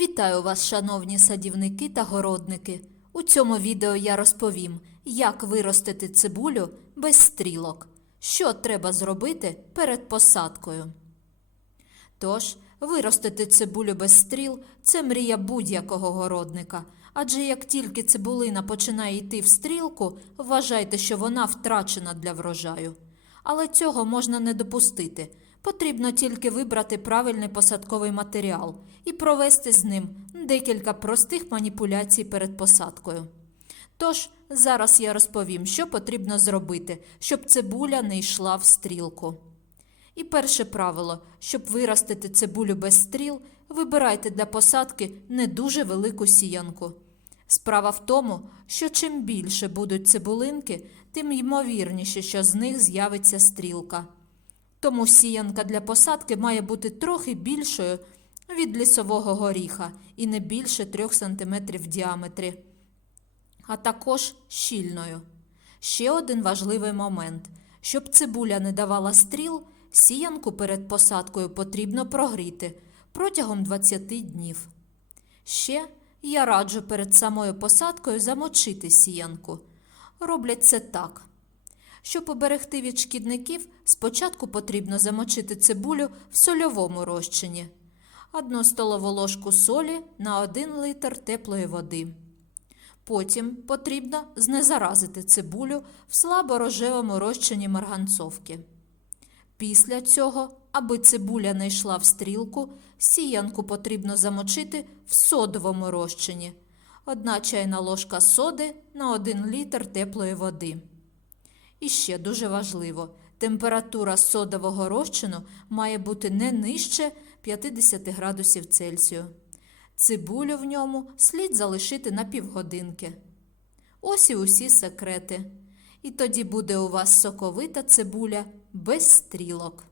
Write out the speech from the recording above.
Вітаю вас, шановні садівники та городники. У цьому відео я розповім, як виростити цибулю без стрілок, що треба зробити перед посадкою. Тож, виростити цибулю без стріл це мрія будь-якого городника. Адже як тільки цибулина починає йти в стрілку, вважайте, що вона втрачена для врожаю. Але цього можна не допустити. Потрібно тільки вибрати правильний посадковий матеріал і провести з ним декілька простих маніпуляцій перед посадкою. Тож, зараз я розповім, що потрібно зробити, щоб цибуля не йшла в стрілку. І перше правило, щоб виростити цибулю без стріл, вибирайте для посадки не дуже велику сіянку. Справа в тому, що чим більше будуть цибулинки, тим ймовірніше, що з них з'явиться стрілка. Тому сіянка для посадки має бути трохи більшою від лісового горіха і не більше 3 см в діаметрі, а також щільною. Ще один важливий момент. Щоб цибуля не давала стріл, сіянку перед посадкою потрібно прогріти протягом 20 днів. Ще я раджу перед самою посадкою замочити сіянку. Роблять це так. Щоб оберегти від шкідників, спочатку потрібно замочити цибулю в сольовому розчині. Одну столову ложку солі на 1 литр теплої води. Потім потрібно знезаразити цибулю в слаборожевому розчині марганцовки. Після цього, аби цибуля не йшла в стрілку, сіянку потрібно замочити в содовому розчині. Одна чайна ложка соди на 1 літр теплої води. І ще дуже важливо, температура содового розчину має бути не нижче 50 градусів Цельсію. Цибулю в ньому слід залишити на півгодинки. Ось і усі секрети. І тоді буде у вас соковита цибуля без стрілок.